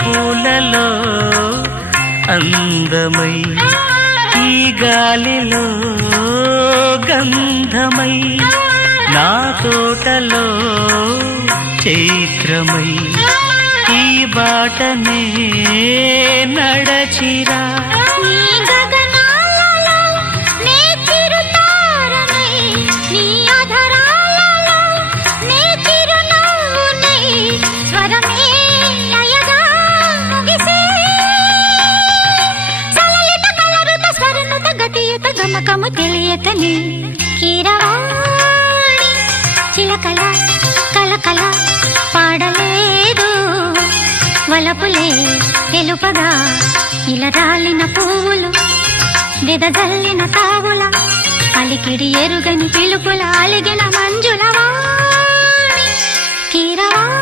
పూలలో అందమై ఈ గాలిలో గంధమై నా తోటలో చైత్రమై ఈ బాటనే నడచిరా గమకము తెలియతని కీరవాణి చిలకల కలకల పాడలేదు వలపులే తెలుపగా ఇలా రాలిన పువ్వులు వెదజల్లిన తావుల అలికిడి ఎరుగని పిలుపుల అలిగిన మంజుల వాణి కీరవాణి